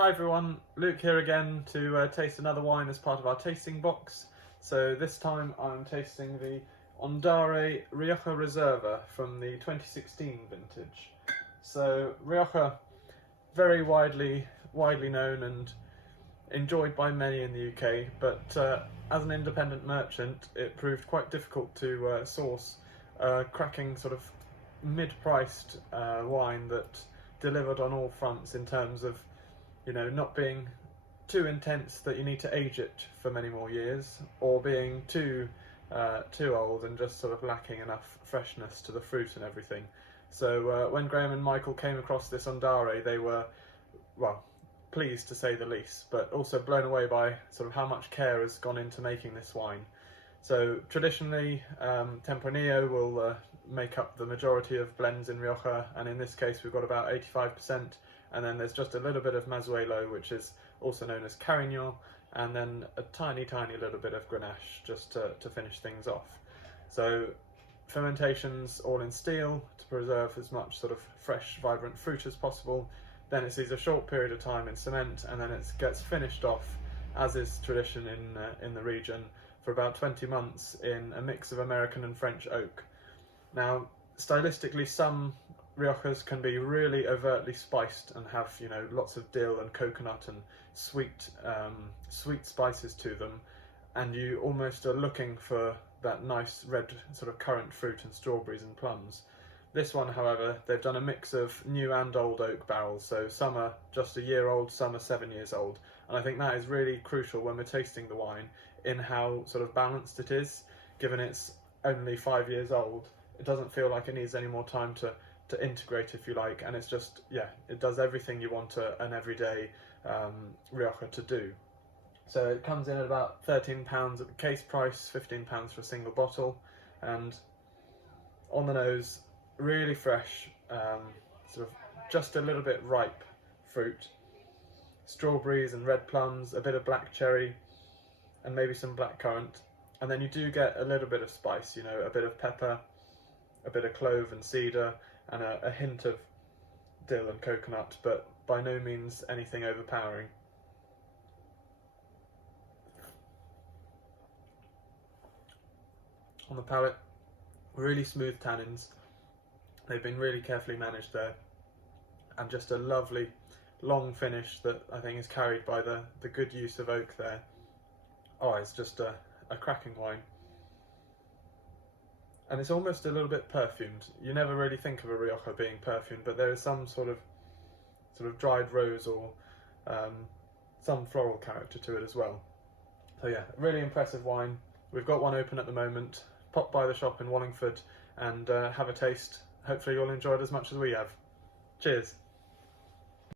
Hi everyone, Luke here again to taste another wine as part of our tasting box. So this time I'm tasting the Ondarre Rioja Reserva from the 2016 vintage. So Rioja, very widely known and enjoyed by many in the UK, but as an independent merchant it proved quite difficult to source a cracking sort of mid-priced wine that delivered on all fronts in terms of, you know, not being too intense that you need to age it for many more years, or being too old and just sort of lacking enough freshness to the fruit and everything. So when Graham and Michael came across this Ondarre, they were, well, pleased to say the least, but also blown away by sort of how much care has gone into making this wine. So traditionally, Tempranillo will make up the majority of blends in Rioja, and in this case we've got about 85%, and then there's just a little bit of Mazuelo, which is also known as Carignan, and then a tiny little bit of Grenache just to finish things off. So fermentations all in steel to preserve as much sort of fresh, vibrant fruit as possible. Then it sees a short period of time in cement, and then it gets finished off, as is tradition in the region, for about 20 months in a mix of American and French oak. Now, stylistically, some Riojas can be really overtly spiced and have, you know, lots of dill and coconut and sweet spices to them, and you almost are looking for that nice red sort of currant fruit and strawberries and plums. This one, however, they've done a mix of new and old oak barrels, so some are just a year old, some are 7 years old, and I think that is really crucial when we're tasting the wine, in how sort of balanced it is. Given it's only 5 years old, it doesn't feel like it needs any more time to integrate, if you like, and it's just, yeah, it does everything you want an everyday Rioja to do. So it comes in at about £13 at the case price, £15 for a single bottle, and on the nose, really fresh, sort of just a little bit ripe fruit, strawberries and red plums, a bit of black cherry, and maybe some blackcurrant, and then you do get a little bit of spice, you know, a bit of pepper, a bit of clove and cedar, and a hint of dill and coconut, but by no means anything overpowering. On the palate, really smooth tannins. They've been really carefully managed there, and just a lovely long finish that I think is carried by the good use of oak there. Oh, it's just a cracking wine. And it's almost a little bit perfumed. You never really think of a Rioja being perfumed, but there is some sort of dried rose or some floral character to it as well. So yeah, really impressive wine. We've got one open at the moment. Pop by the shop in Wallingford and have a taste. Hopefully you'll enjoy it as much as we have. Cheers.